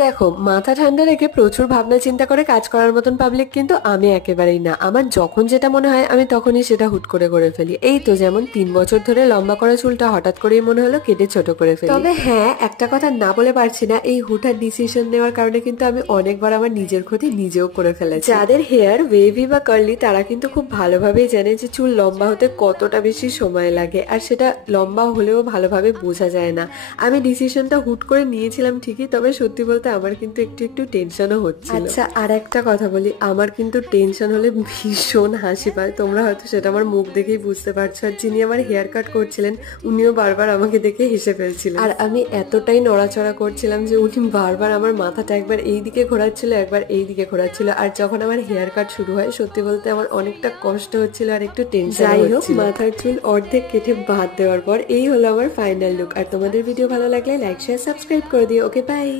দেখো, মাথা ঠান্ডা রেখে প্রচুর ভাবনা চিন্তা করে কাজ করার মতন পাবলিক কিন্তু আমি একেবারেই না। আমার যখন যেটা মনে হয় আমি তখনই সেটা হুট করে ফেলি। এই তো যেমন 3 বছর ধরে লম্বা করা চুলটা হঠাৎ করেই মনে হলো কেটে ছোট করে ফেলি। তবে হ্যাঁ, একটা কথা না বলে পারছি না, এই হুটহাট ডিসিশন নেওয়ার কারণে কিন্তু আমি অনেকবার আমার নিজের ক্ষতি নিজেও করে ফেলেছি। যাদের হেয়ার ওয়েভি বা কার্লি তারা কিন্তু খুব ভালোভাবেই জানে যে চুল লম্বা হতে কতটা বেশি সময় লাগে, আর সেটা লম্বা হলেও ভালোভাবে বোঝা যায় না। আমি ডিসিশনটা হুট করে নিয়েছিলাম ঠিকই, তবে সত্যি বলতে আমার কিন্তু একটু একটু টেনশনও হচ্ছিল। আচ্ছা, আর একটা কথা বলি, আমার কিন্তু টেনশন হলে ভীষণ হাসি পায়। তোমরা হয়তো সেটা আমার মুখ দেখেই বুঝতে পারছো। আর যিনি আমার হেয়ার কাট করছিলেন উনিও বারবার আমাকে দেখে হেসে ফেলছিলেন, আর আমি এতটাই নড়াচড়া করছিলাম যে উনি বারবার আমার মাথাটা একবার এই দিকে ঘোরাচ্ছিল, একবার এই দিকে ঘোরাচ্ছিল। আর যখন আমার হেয়ার কাট শুরু হয় সত্যি বলতে আমার অনেকটা কষ্ট হচ্ছিল আর একটু টেনশন। যাই হোক, মাথার চুল অর্ধেক কেটে বাদ দেওয়ার পর এই হলো আমার ফাইনাল লুক। আর তোমাদের ভিডিও ভালো লাগলে লাইক শেয়ার সাবস্ক্রাইব করে দিও। ওকে, বাই।